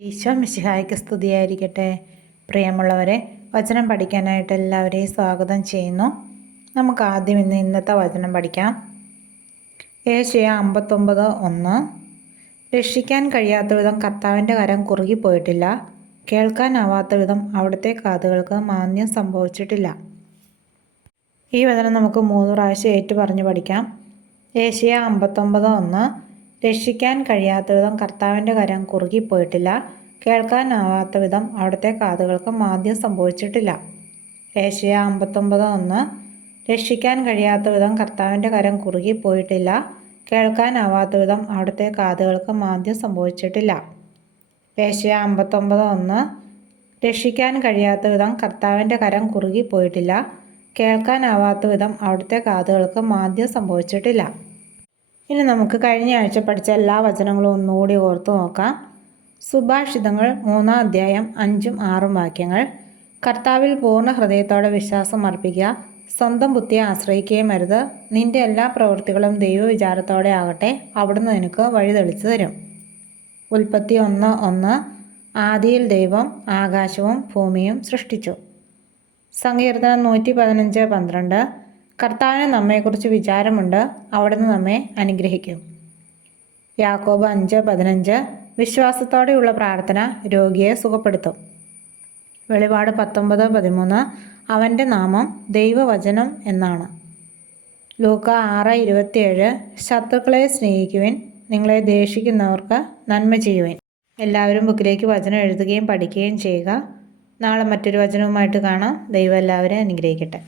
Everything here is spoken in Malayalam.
ഈശോ മിശിഹായ്ക്ക് സ്തുതിയായിരിക്കട്ടെ. പ്രിയമുള്ളവരെ, വചനം പഠിക്കാനായിട്ട് എല്ലാവരെയും സ്വാഗതം ചെയ്യുന്നു. നമുക്ക് ആദ്യം ഇന്നത്തെ വചനം പഠിക്കാം. ഏശയ്യാ 59:1. രക്ഷിക്കാൻ കഴിയാത്ത വിധം കർത്താവിൻ്റെ കരം കുറുകിപ്പോയിട്ടില്ല, കേൾക്കാനാവാത്ത വിധം അവിടുത്തെ കാതുകൾക്ക് മാന്യം സംഭവിച്ചിട്ടില്ല. ഈ വചനം നമുക്ക് 3 പ്രാവശ്യം ഏറ്റു പറഞ്ഞു പഠിക്കാം. ഏശയ്യാ 59:1. രക്ഷിക്കാൻ കഴിയാത്ത വിധം കർത്താവിൻ്റെ കരം കുറുകിപ്പോയിട്ടില്ല, കേൾക്കാനാവാത്ത വിധം അവിടുത്തെ കാതുകൾക്ക് മാന്ദ്യം സംഭവിച്ചിട്ടില്ല. ഏശയ്യാ 59:1. രക്ഷിക്കാൻ കഴിയാത്ത വിധം കർത്താവിൻ്റെ കരം കുറുകിപ്പോയിട്ടില്ല, കേൾക്കാനാവാത്ത വിധം അവിടുത്തെ കാതുകൾക്ക് മാന്ദ്യം സംഭവിച്ചിട്ടില്ല. ഏശയ്യാ 59:1. രക്ഷിക്കാൻ കഴിയാത്ത വിധം കർത്താവിൻ്റെ കരം കുറുകിപ്പോയിട്ടില്ല, കേൾക്കാനാവാത്ത വിധം അവിടുത്തെ കാതുകൾക്ക് മാന്ദ്യം സംഭവിച്ചിട്ടില്ല. ഇനി നമുക്ക് കഴിഞ്ഞ ആഴ്ച പഠിച്ച എല്ലാ വചനങ്ങളും ഒന്നുകൂടി ഓർത്തു നോക്കാം. സുഭാഷിതങ്ങൾ 3-ാം അധ്യായം 5-6 വാക്യങ്ങൾ. കർത്താവിൽ പൂർണ്ണ ഹൃദയത്തോടെ വിശ്വാസം അർപ്പിക്കുക, സ്വന്തം ബുദ്ധിയെ ആശ്രയിക്കുകയും അരുത്. നിന്റെ എല്ലാ പ്രവൃത്തികളും ദൈവവിചാരത്തോടെ ആകട്ടെ, അവിടുന്ന് നിനക്ക് വഴി തെളിച്ചു തരും. ഉൽപ്പത്തി 1:1. ആദിയിൽ ദൈവം ആകാശവും ഭൂമിയും സൃഷ്ടിച്ചു. സങ്കീർത്തനം 115:12. കർത്താവിന് നമ്മെക്കുറിച്ച് വിചാരമുണ്ട്, അവിടുന്ന് നമ്മെ അനുഗ്രഹിക്കും. യാക്കോബ് 5:15. വിശ്വാസത്തോടെയുള്ള പ്രാർത്ഥന രോഗിയെ സുഖപ്പെടുത്തും. വെളിപാട് 19:13. അവൻ്റെ നാമം ദൈവവചനം എന്നാണ്. ലൂക്ക 6:27. ശത്രുക്കളെ സ്നേഹിക്കുവിൻ, നിങ്ങളെ ദ്വേഷിക്കുന്നവർക്ക് നന്മ ചെയ്യുവിൻ. എല്ലാവരും ബുക്കിലേക്ക് വചനം എഴുതുകയും പഠിക്കുകയും ചെയ്യുക. നാളെ മറ്റൊരു വചനവുമായിട്ട് കാണാം. ദൈവം എല്ലാവരെയും അനുഗ്രഹിക്കട്ടെ.